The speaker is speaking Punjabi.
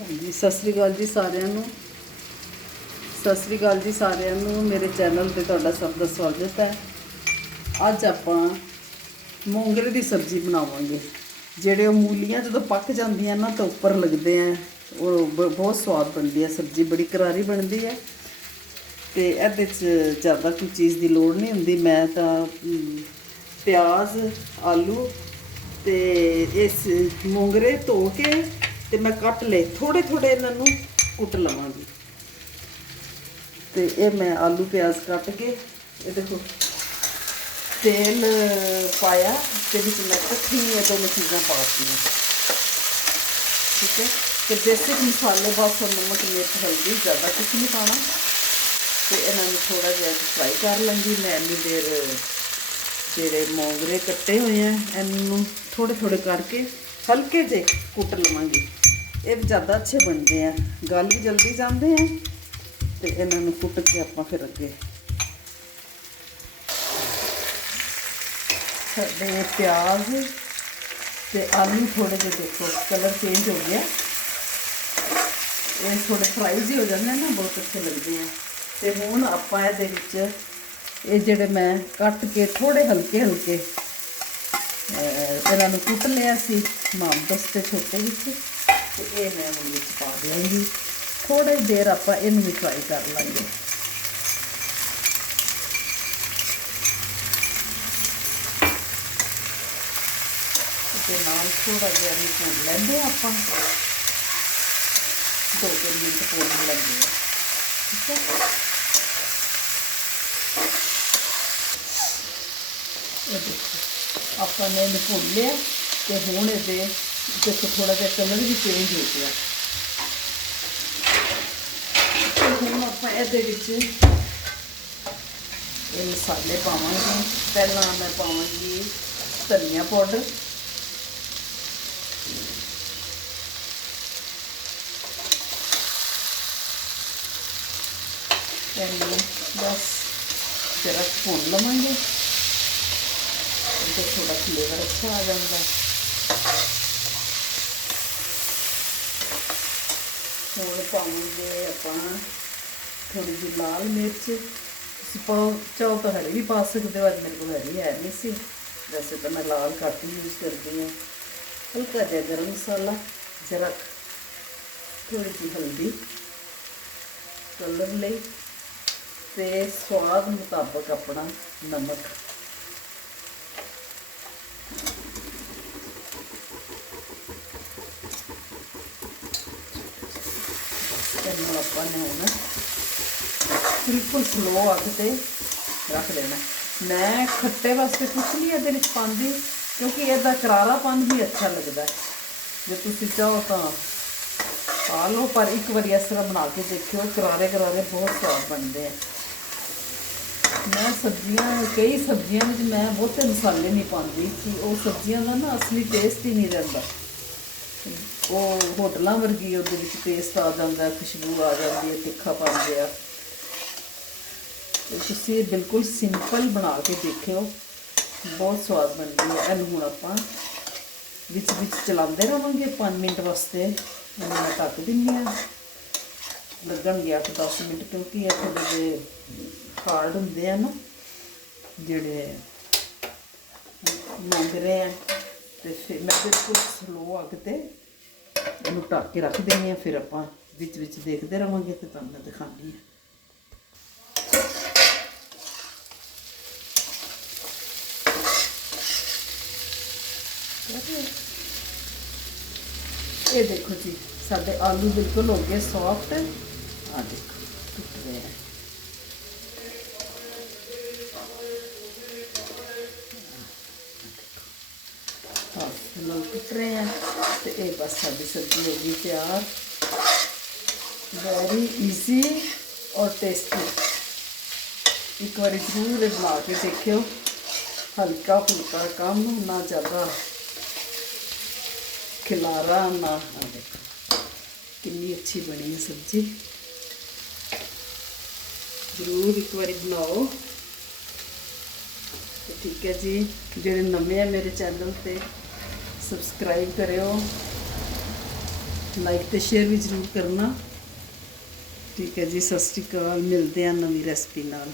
ਹਾਂਜੀ, ਸਤਿ ਸ੍ਰੀ ਅਕਾਲ ਜੀ ਸਾਰਿਆਂ ਨੂੰ। ਸਤਿ ਸ੍ਰੀ ਅਕਾਲ ਜੀ ਸਾਰਿਆਂ ਨੂੰ। ਮੇਰੇ ਚੈਨਲ ਤੇ ਤੁਹਾਡਾ ਸਭ ਦਾ ਸਵਾਗਤ ਹੈ। ਅੱਜ ਆਪਾਂ ਮੂੰਗਰੇ ਦੀ ਸਬਜ਼ੀ ਬਣਾਵਾਂਗੇ। ਜਿਹੜੇ ਉਹ ਮੂਲੀਆਂ ਜਦੋਂ ਪੱਕ ਜਾਂਦੀਆਂ ਨਾ ਤਾਂ ਉੱਪਰ ਲੱਗਦੇ ਆ। ਉਹ ਬ- ਬਹੁਤ ਸਵਾਦ ਬਣਦੀ ਹੈ ਸਬਜ਼ੀ, ਬੜੀ ਕਰਾਰੀ ਬਣਦੀ ਹੈ ਤੇ ਇਹਦੇ 'ਚ ਜ਼ਿਆਦਾ ਕੋਈ ਚੀਜ਼ ਦੀ ਲੋੜ ਨਹੀਂ ਹੁੰਦੀ। ਮੈਂ ਤਾਂ ਪਿਆਜ਼, ਆਲੂ ਤੇ ਇਸ ਮੂੰਗਰੇ ਧੋ ਕੇ ਤੇ ਮੈਂ ਕੱਟ ਲਏ ਥੋੜੇ ਥੋੜੇ ਇਹਨਾਂ ਨੂੰ ਕੁੱਟ ਲਵਾਂਗੀ। ਤੇ ਇਹ ਮੈਂ ਆਲੂ ਪਿਆਜ਼ ਕੱਟ ਕੇ ਇਹ ਦੇਖੋ ਤੇਲ ਪਾਇਆ ਤੇ ਵਿੱਚ ਮੈਂ ਇਕੱਠੀਆਂ ਦੋਨੋਂ ਚੀਜ਼ਾਂ ਪਾ ਦਿੱਤੀਆਂ। ਠੀਕ ਹੈ? ਤੇ ਬੇਸਿਕ ਮਸਾਲੇ ਬਸ ਨਮਕ, ਮਿਰਚ, ਹਲਦੀ ਜ਼ਿਆਦਾ ਕੁਝ ਨਹੀਂ ਪਾਣਾ ਤੇ ਇਹਨਾਂ ਨੂੰ ਥੋੜਾ ਜਿਹਾ ਫਰਾਈ ਕਰ ਲਾਂਗੀ ਮੈਂ ਇੰਨੀ ਦੇਰ ਜਿਹੜੇ ਮੋਗਰੇ ਕੱਟੇ ਹੋਏ ਆ, ਇਹਨੂੰ ਥੋੜੇ ਥੋੜੇ ਕਰਕੇ ਹਲਕੇ ਜਿਹੇ ਕੁੱਟ ਲਵਾਂਗੀ। ਇਹ ਜ਼ਿਆਦਾ ਅੱਛੇ ਬਣਦੇ ਆ। ਗਲ ਵੀ ਜਲਦੀ ਜਾਂਦੇ ਆ ਤੇ ਇਹਨਾਂ ਨੂੰ ਕੁੱਟ ਕੇ ਆਪਾਂ ਫਿਰ ਅੱਗੇ ਸਾਡੇ ਪਿਆਜ਼ ਤੇ ਆਲੂ ਥੋੜੇ ਜਿਹੇ ਦੇਖੋ ਕਲਰ ਚੇਂਜ ਹੋ ਗਿਆ ਇਹ ਥੋੜੇ ਫਰਾਈ ਜਿਹੇ ਹੋ ਜਾਂਦੇ ਨਾ, ਬਹੁਤ ਅੱਛੇ ਲੱਗਦੇ ਆ। ਤੇ ਹੁਣ ਆਪਾਂ ਇਹਦੇ ਵਿੱਚ ਇਹ ਜਿਹੜੇ ਮੈਂ ਕੱਟ ਕੇ ਥੋੜੇ ਹਲਕੇ ਹਲਕੇ ਇਹਨਾਂ ਨੂੰ ਕੁੱਟ ਲਿਆ ਸੀ ਮਾਮ ਦਸਤੇ ਛੋਟੇ ਵਿੱਚ। ਤੇ ਇਹ ਮੈਂ ਹੁਣ ਵਿੱਚ ਪਾ ਦਿਆਂਗੀ। ਥੋੜੀ ਦੇਰ ਆਪਾਂ ਇਹਨੂੰ ਵੀ ਫਰਾਈ ਕਰ ਲਾਂਗੇ। ਤੇ ਨਾਲ ਥੋੜਾ ਜਿਹਾ ਵੀ ਭੁੰਨ ਲੈਂਦੇ ਹਾਂ ਆਪਾਂ। ਦੋ ਤਿੰਨ ਮਿੰਟ ਭੁੰਨ ਲੈਂਦੇ ਹਾਂ। ਠੀਕ ਹੈ? ਇਹ ਦੇਖੋ, ਆਪਾਂ ਨੇ ਇਹਨੂੰ ਭੁੰਨ ਲਿਆ ਤੇ ਹੁਣ ਇਹਦੇ ਦੇਖੋ ਥੋੜਾ ਜਿਹਾ ਕਲਰ ਵੀ ਚੇਂਜ ਹੋ ਗਿਆ। ਹੁਣ ਆਪਾਂ ਇਹਦੇ ਵਿੱਚ ਇਹ ਮਸਾਲੇ ਪਾਵਾਂਗੇ। ਪਹਿਲਾਂ ਮੈਂ ਪਾਵਾਂਗੀ ਧਨੀਆ ਪਾਊਡਰ। ਇਹਨੂੰ ਬਸ ਜਰਾ ਭੁੰਨ ਲਵਾਂਗੇ। ਤੇ ਥੋੜਾ ਫਲੇਵਰ ਅੱਛਾ ਆ ਜਾਂਦਾ। ਹੁਣ ਪਾਉਂਗੇ ਆਪਾਂ ਥੋੜੀ ਜਿਹੀ ਲਾਲ ਮਿਰਚ, ਤੁਸੀਂ ਪਾਓ ਚਾਹੋ ਤਾਂ ਹਰੀ ਵੀ ਪਾ ਸਕਦੇ ਹੋ, ਅੱਜ ਮੇਰੇ ਕੋਲ ਹਰੀ ਹੈ ਨਹੀਂ ਸੀ। ਵੈਸੇ ਤਾਂ ਮੈਂ ਲਾਲ ਘੱਟ ਯੂਜ਼ ਕਰਦੀ ਹਾਂ। ਹਲਕਾ ਜਿਹਾ ਗਰਮ ਮਸਾਲਾ, ਜਰਾ ਥੋੜੀ ਜਿਹੀ ਹਲਦੀ ਕਲਰ ਲਈ ਤੇ ਸਵਾਦ ਮੁਤਾਬਕ ਆਪਣਾ ਨਮਕ ਇਹਨੂੰ ਆਪਾਂ ਨੇ ਹੁਣ ਬਿਲਕੁਲ ਸਲੋ ਅੱਗ ਤੇ ਰੱਖ ਦੇਣਾ। ਮੈਂ ਖੱਟੇ ਵਾਸਤੇ ਕੁਛ ਨਹੀਂ ਇਹਦੇ ਵਿੱਚ ਪਾਉਂਦੀ, ਕਿਉਂਕਿ ਇਹਦਾ ਕਰਾਰਾਪਨ ਵੀ ਅੱਛਾ ਲੱਗਦਾ ਜੇ ਤੁਸੀਂ ਚਾਹੋ ਤਾਂ ਪਾ ਲਓ, ਪਰ ਇੱਕ ਵਾਰੀ ਇਸ ਤਰ੍ਹਾਂ ਬਣਾ ਕੇ ਦੇਖਿਓ, ਕਰਾਰੇ ਕਰਾਰੇ ਬਹੁਤ ਸਵਾਦ ਬਣਦੇ ਆ। ਮੈਂ ਸਬਜ਼ੀਆਂ, ਕਈ ਸਬਜ਼ੀਆਂ ਵਿੱਚ ਮੈਂ ਬਹੁਤੇ ਮਸਾਲੇ ਨਹੀਂ ਪਾਉਂਦੀ, ਕਿ ਉਹ ਸਬਜ਼ੀਆਂ ਦਾ ਨਾ ਅਸਲੀ ਟੇਸਟ ਹੀ ਨਹੀਂ ਰਹਿੰਦਾ। ਉਹ ਹੋਟਲਾਂ ਵਰਗੀ ਉਹਦੇ ਵਿੱਚ ਟੇਸਟ ਆ ਜਾਂਦਾ, ਖੁਸ਼ਬੂ ਆ ਜਾਂਦੀ ਹੈ, ਤਿੱਖਾ ਬਣ ਗਿਆ। ਤੁਸੀਂ ਬਿਲਕੁਲ ਸਿੰਪਲ ਬਣਾ ਕੇ ਦੇਖਿਓ। ਬਹੁਤ ਸਵਾਦ ਬਣਦੀ ਹੈ। ਇਹਨੂੰ ਹੁਣ ਆਪਾਂ ਵਿੱਚ ਵਿੱਚ ਚਲਾਉਂਦੇ ਰਹਾਂਗੇ 5 ਮਿੰਟ ਵਾਸਤੇ। ਇਹਨੂੰ ਮੈਂ ਢੱਕ ਦਿੰਦੀ ਹਾਂ। ਲੱਗਣਗੇ 8-10 ਮਿੰਟ ਕਿਉਂਕਿ ਇਹ ਥੋੜੇ ਜਿਹੇ ਹਾਰਡ ਹੁੰਦੇ ਆ ਨਾ, ਜਿਹੜੇ ਮੰਗ ਰਹੇ ਆ। ਤੇ ਫਿਰ ਮੈਂ ਬਿਲਕੁਲ ਸਲੋ ਅੱਗ ਤੇ ਇਹਨੂੰ ਢੱਕ ਕੇ ਰੱਖ ਦਿੰਦੀ ਹਾਂ, ਫਿਰ ਆਪਾਂ ਵਿੱਚ ਵਿੱਚ ਦੇਖਦੇ ਰਹਾਂਗੇ ਤੇ ਤੁਹਾਨੂੰ ਦਿਖਾਉਂਦੀ ਹਾਂ। ਇਹ ਦੇਖੋ ਜੀ, ਸਾਡੇ ਆਲੂ ਬਿਲਕੁਲ ਹੋ ਗਏ ਸੌਫਟ ਆ ਦੇਖੋ, ਟੁੱਟ ਰਹੇ ਲੋਕ ਟੁੱਟ ਰਹੇ ਆ ਤੇ ਇਹ ਬਸ ਸਾਡੀ ਸਬਜ਼ੀ ਹੋ ਗਈ ਤਿਆਰ ਵੈਰੀ ਈਜ਼ੀ ਔਰ ਟੇਸਟੀ ਇੱਕ ਵਾਰੀ ਜ਼ਰੂਰ ਇਹ ਬਣਾ ਕੇ ਦੇਖਿਓ ਹਲਕਾ ਫੁਲਕਾ ਕੰਮ ਨਾ ਜ਼ਿਆਦਾ ਖਿਲਾਰਾ ਨਾ ਆ ਦੇਖੋ ਕਿੰਨੀ ਅੱਛੀ ਬਣੀ ਹੈ ਸਬਜ਼ੀ ਜ਼ਰੂਰ ਇੱਕ ਵਾਰੀ ਬਣਾਓ ਤੇ ਠੀਕ ਹੈ ਜੀ ਜਿਹੜੇ ਨਵੇਂ ਆ ਮੇਰੇ ਚੈਨਲ ਤੇ ਸਬਸਕ੍ਰਾਈਬ ਕਰਿਓ ਲਾਈਕ ਤੇ ਸ਼ੇਅਰ ਵੀ ਜ਼ਰੂਰ ਕਰਨਾ। ਠੀਕ ਹੈ ਜੀ, ਸਤਿ ਸ਼੍ਰੀ ਅਕਾਲ, ਮਿਲਦੇ ਹਾਂ ਨਵੀਂ ਰੈਸਪੀ ਨਾਲ।